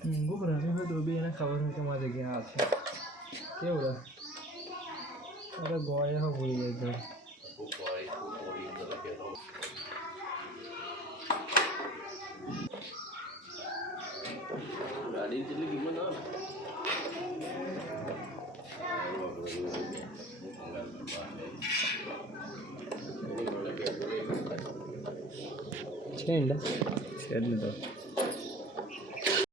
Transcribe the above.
ભૂખ રાખી હોય તો બી એને ખબર હોય કે મારી જગ્યા આ છે કેવું રહે અરે ગોળે હો ભૂલી જાય ગાડી જેટલી કિંમત આવે છે ને તો